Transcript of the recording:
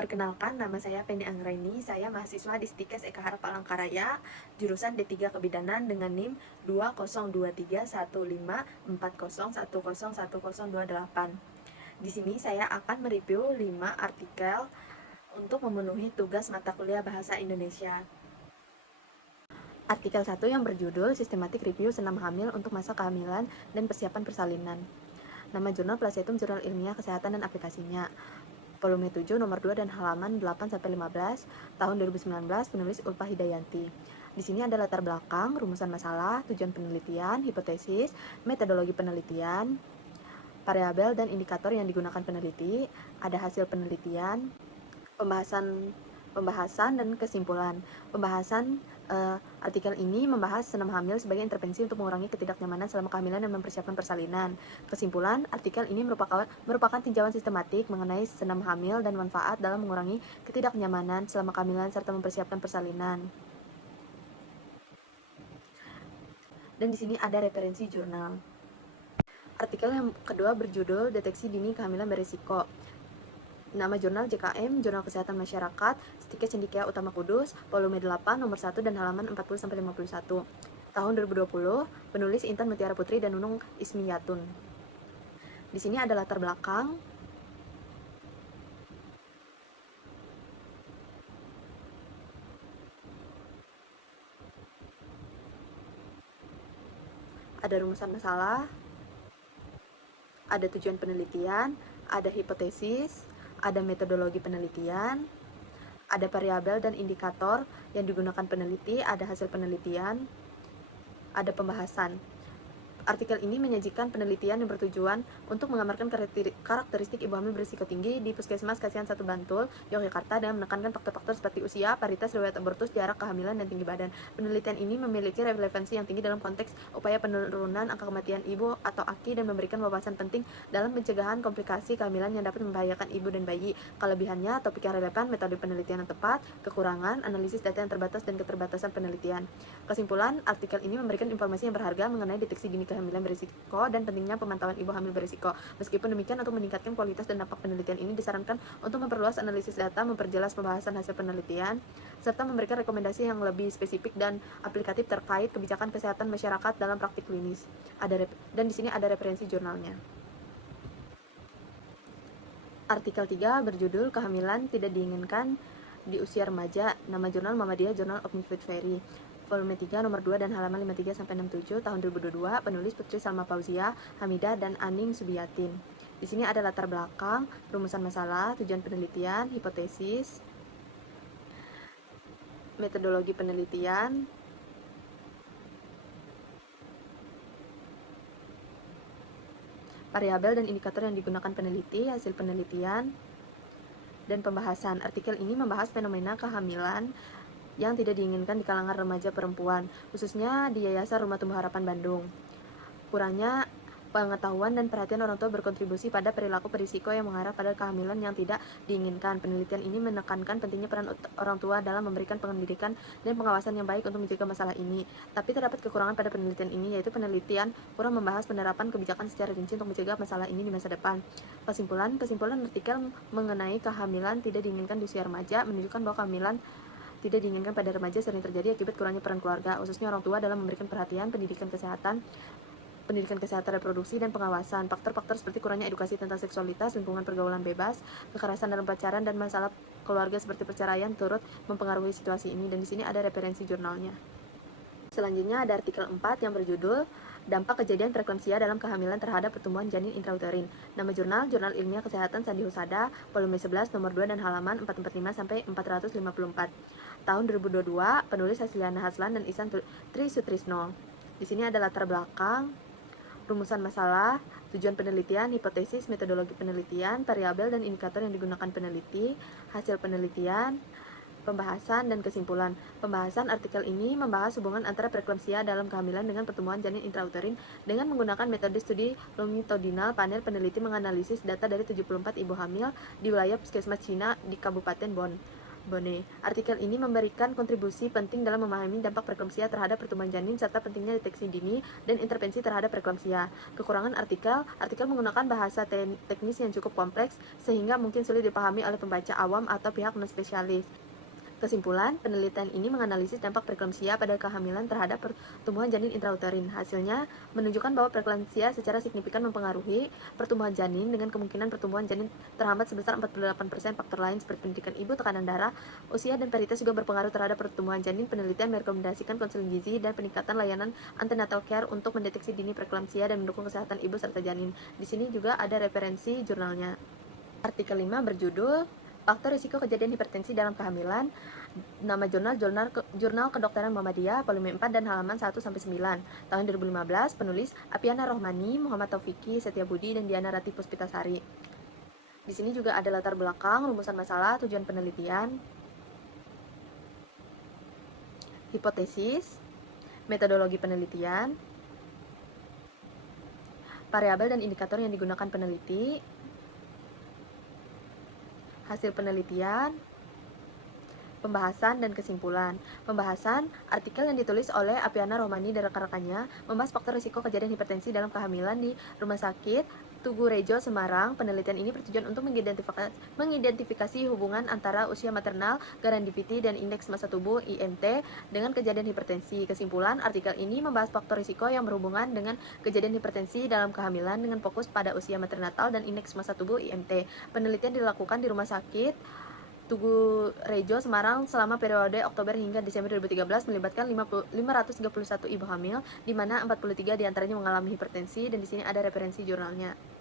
Perkenalkan, nama saya Penny Anggraini. Saya mahasiswa di Stikes Eka Palangkaraya, jurusan D3 Kebidanan dengan NIM 2023154010101028. Di sini saya akan mereview 5 artikel untuk memenuhi tugas mata kuliah Bahasa Indonesia. Artikel 1 yang berjudul Systematic Review Senam Hamil untuk Masa Kehamilan dan Persiapan Persalinan. Nama jurnal Placetum, Jurnal Ilmiah Kesehatan dan Aplikasinya. Volume 7, nomor 2 dan halaman 8-15, tahun 2019, penulis Ulfa Hidayanti. Di sini ada latar belakang, rumusan masalah, tujuan penelitian, hipotesis, metodologi penelitian, variabel dan indikator yang digunakan peneliti, ada hasil penelitian, pembahasan dan kesimpulan. Artikel ini membahas senam hamil sebagai intervensi untuk mengurangi ketidaknyamanan selama kehamilan dan mempersiapkan persalinan. Kesimpulan, artikel ini merupakan tinjauan sistematik mengenai senam hamil dan manfaat dalam mengurangi ketidaknyamanan selama kehamilan serta mempersiapkan persalinan. Dan di sini ada referensi jurnal. Artikel yang kedua berjudul Deteksi Dini Kehamilan Berisiko. Nama jurnal JKM, Jurnal Kesehatan Masyarakat, Stikes Cendekia Utama Kudus, volume 8, nomor 1 dan halaman 40-51. Tahun 2020, penulis Intan Mutiara Putri dan Nunung Ismiyatun. Di sini ada latar belakang, ada rumusan masalah, ada tujuan penelitian, ada hipotesis, ada metodologi penelitian, ada variabel dan indikator yang digunakan peneliti, ada hasil penelitian, ada pembahasan. Artikel ini menyajikan penelitian yang bertujuan untuk menggambarkan karakteristik ibu hamil berisiko tinggi di Puskesmas Kasihan 1 Bantul, Yogyakarta, dan menekankan faktor-faktor seperti usia, paritas, riwayat abortus, jarak kehamilan, dan tinggi badan. Penelitian ini memiliki relevansi yang tinggi dalam konteks upaya penurunan angka kematian ibu atau AKI dan memberikan wawasan penting dalam pencegahan komplikasi kehamilan yang dapat membahayakan ibu dan bayi. Kelebihannya, topik yang relevan, metode penelitian yang tepat, kekurangan, analisis data yang terbatas, dan keterbatasan penelitian. Kesimpulan, artikel ini memberikan informasi yang berharga mengenai deteksi dini kehamilan berisiko dan pentingnya pemantauan ibu hamil berisiko. Meskipun demikian, untuk meningkatkan kualitas dan dampak penelitian ini disarankan untuk memperluas analisis data, memperjelas pembahasan hasil penelitian, serta memberikan rekomendasi yang lebih spesifik dan aplikatif terkait kebijakan kesehatan masyarakat dalam praktik klinis. Dan di sini ada referensi jurnalnya. Artikel 3 berjudul Kehamilan Tidak Diinginkan di Usia Remaja. Nama jurnal Muhammadiyah Journal of Midwifery. Volume 3, nomor 2 dan halaman 53-67, tahun 2022, penulis Putri Salma Fauzia, Hamidah, dan Aning Subiatin. Di sini ada latar belakang, rumusan masalah, tujuan penelitian, hipotesis, metodologi penelitian, variabel dan indikator yang digunakan peneliti, hasil penelitian, dan pembahasan. Artikel ini membahas fenomena kehamilan yang tidak diinginkan di kalangan remaja perempuan, khususnya di Yayasan Rumah Tumbuh Harapan Bandung. Kurangnya pengetahuan dan perhatian orang tua berkontribusi pada perilaku berisiko yang mengarah pada kehamilan yang tidak diinginkan. Penelitian ini menekankan pentingnya peran orang tua dalam memberikan pendidikan dan pengawasan yang baik untuk mencegah masalah ini. Tapi terdapat kekurangan pada penelitian ini, yaitu penelitian kurang membahas penerapan kebijakan secara rinci untuk mencegah masalah ini di masa depan. Kesimpulan artikel mengenai kehamilan tidak diinginkan di usia remaja menunjukkan bahwa kehamilan tidak diinginkan pada remaja sering terjadi akibat kurangnya peran keluarga, khususnya orang tua dalam memberikan perhatian, pendidikan kesehatan reproduksi, dan pengawasan. Faktor-faktor seperti kurangnya edukasi tentang seksualitas, lingkungan pergaulan bebas, kekerasan dalam pacaran, dan masalah keluarga seperti perceraian turut mempengaruhi situasi ini. Dan di sini ada referensi jurnalnya. Selanjutnya ada artikel 4 yang berjudul Dampak Kejadian Preeklamsia dalam Kehamilan Terhadap Pertumbuhan Janin Intrauterin. Nama jurnal Jurnal Ilmiah Kesehatan Sandi Husada, volume 11, nomor 2 dan halaman 445-454. Tahun 2022, penulis Hasliana Haslan dan Isan Tri Sutrisno. Di sini ada latar belakang, rumusan masalah, tujuan penelitian, hipotesis, metodologi penelitian, variabel dan indikator yang digunakan peneliti, hasil penelitian, pembahasan dan kesimpulan. Pembahasan artikel ini membahas hubungan antara preeklamsia dalam kehamilan dengan pertumbuhan janin intrauterin dengan menggunakan metode studi longitudinal. Panel peneliti menganalisis data dari 74 ibu hamil di wilayah Puskesmas Cina di Kabupaten Bon. Bone. Artikel ini memberikan kontribusi penting dalam memahami dampak preeklamsia terhadap pertumbuhan janin serta pentingnya deteksi dini dan intervensi terhadap preeklamsia. Kekurangan artikel menggunakan bahasa teknis yang cukup kompleks sehingga mungkin sulit dipahami oleh pembaca awam atau pihak non-spesialis. Kesimpulan, penelitian ini menganalisis dampak preeklamsia pada kehamilan terhadap pertumbuhan janin intrauterin. Hasilnya menunjukkan bahwa preeklamsia secara signifikan mempengaruhi pertumbuhan janin dengan kemungkinan pertumbuhan janin terhambat sebesar 48%. Faktor lain seperti pendidikan ibu, tekanan darah, usia, dan peritas juga berpengaruh terhadap pertumbuhan janin. Penelitian merekomendasikan konseling gizi dan peningkatan layanan antenatal care untuk mendeteksi dini preeklamsia dan mendukung kesehatan ibu serta janin. Di sini juga ada referensi jurnalnya. Artikel 5 berjudul Faktor risiko kejadian hipertensi dalam kehamilan. Nama Jurnal Kedokteran Muhammadiyah, volume 4 dan halaman 1-9. Tahun 2015, penulis Apiana Rohmani, Muhammad Taufiki Setiabudi, dan Diana Ratih Puspitasari. Di sini juga ada latar belakang, rumusan masalah, tujuan penelitian, hipotesis, metodologi penelitian, variabel dan indikator yang digunakan peneliti, hasil penelitian, pembahasan dan kesimpulan. Pembahasan, artikel yang ditulis oleh Apiana Rohmani dan rekan-rekannya membahas faktor risiko kejadian hipertensi dalam kehamilan di Rumah Sakit Tugu Rejo, Semarang. Penelitian ini bertujuan untuk mengidentifikasi hubungan antara usia maternal, grandivity, dan indeks massa tubuh (IMT) dengan kejadian hipertensi. Kesimpulan, artikel ini membahas faktor risiko yang berhubungan dengan kejadian hipertensi dalam kehamilan dengan fokus pada usia maternatal dan indeks massa tubuh (IMT). Penelitian dilakukan di Rumah Sakit Tugu Rejo, Semarang selama periode Oktober hingga Desember 2013, melibatkan 531 ibu hamil, di mana 43 diantaranya mengalami hipertensi, dan di sini ada referensi jurnalnya.